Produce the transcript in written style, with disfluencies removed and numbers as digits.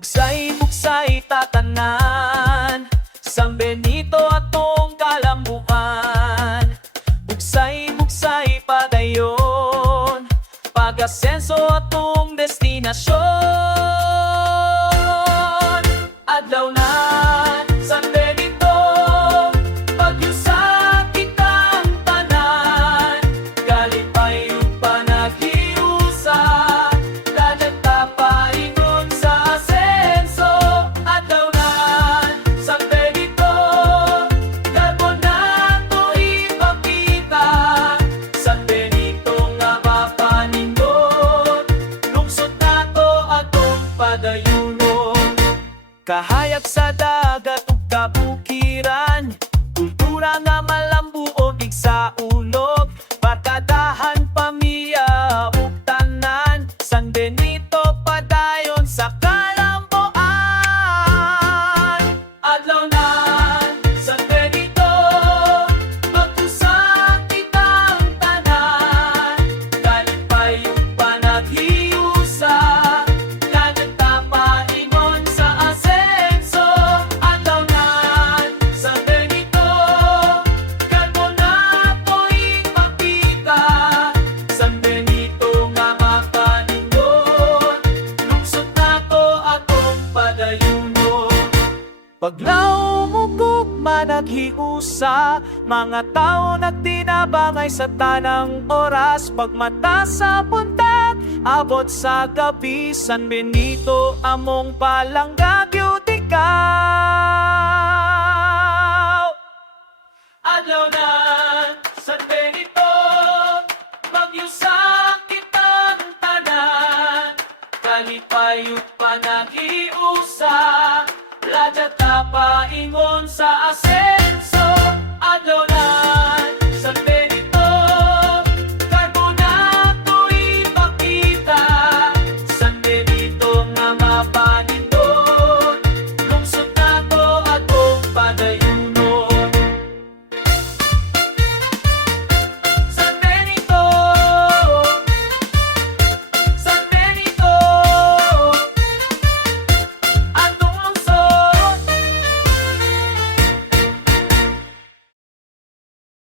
Bugsay-bugsay tatanan, San Benito atong kalambuan. Bugsay-bugsay padayon, pag-asenso atong destinasyon. Adlaw na San Benito, pag-yusa kitang tanan. Kalipayong panaghiusa, dagat tapaingon sa asenso. Adlaw na San Benito, karbonato ipakita. San Benito nga mapanindot, lungsod nato atong padayunon. Kahayag sa dagat ug kabukiran, kultura nga malambuog sa ulog. Barkadahan pamilya ug tanan, San Benito padayon sa kalamboan. Adlaw na San Benito, pag-usa kitang tanan. Kalipayong panaghiusa, dagat tapaingon sa asenso. Adlaw na San Benito, karbonato ipakita. San Benito nga mapanindot, lungsod nato atong padayunon. Paglaw mo gugma naghiusa, mga tao nagtinabangay sa tanang oras. Pagmata sa buntag, abot sa gabi, San Benito among palanggag yun ikaw. Adlaw na San Benito, magyusa kitang tanan. Kalipayong panaghiusa, radya tapaingon sa asenso. Adlaw na